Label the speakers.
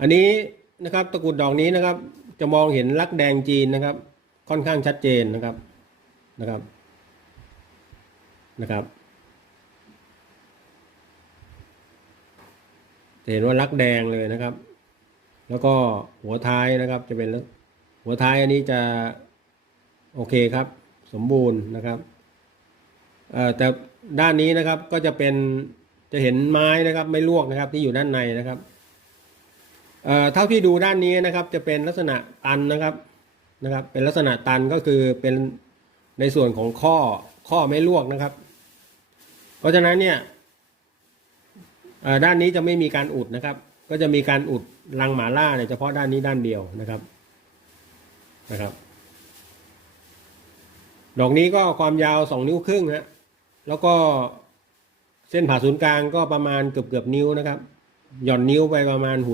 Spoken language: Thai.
Speaker 1: อันนี้นะครับตะกรุดดอกนี้นะครับ จะมองเห็นลักแดงจีนนะครับ ค่อนข้างชัดเจนนะครับนะครับนะครับจะเห็นว่าลักแดงเลยนะครับ แล้วก็หัวท้ายนะครับจะเป็นหัวท้ายอันนี้จะโอเคครับ สมบูรณ์นะครับแต่ด้านนี้นะครับก็จะเป็นจะเห็นไม้นะครับ ไม่ลวกนะครับที่อยู่ด้านในนะครับ เอ่อเท่าที่ดูด้านนี้นะครับ จะเป็นลักษณะตันนะครับนะครับ เป็นลักษณะตันก็คือเป็นในส่วนของข้อข้อไม่ลวกนะครับ เพราะฉะนั้นเนี่ยเอ่อด้านนี้จะไม่มีการอุดนะครับ ก็จะมีการอุดรังหมาล่าเนี่ยเฉพาะด้านนี้ด้านเดียวนะครับนะครับ ดอกนี้ก็ความยาวสองนิ้วครึ่งฮะแล้วก็เส้นผ่าศูนย์กลางก็ประมาณเกือบเกือบนิ้วนะครับ หย่อนนิ้วไปประมาณหัว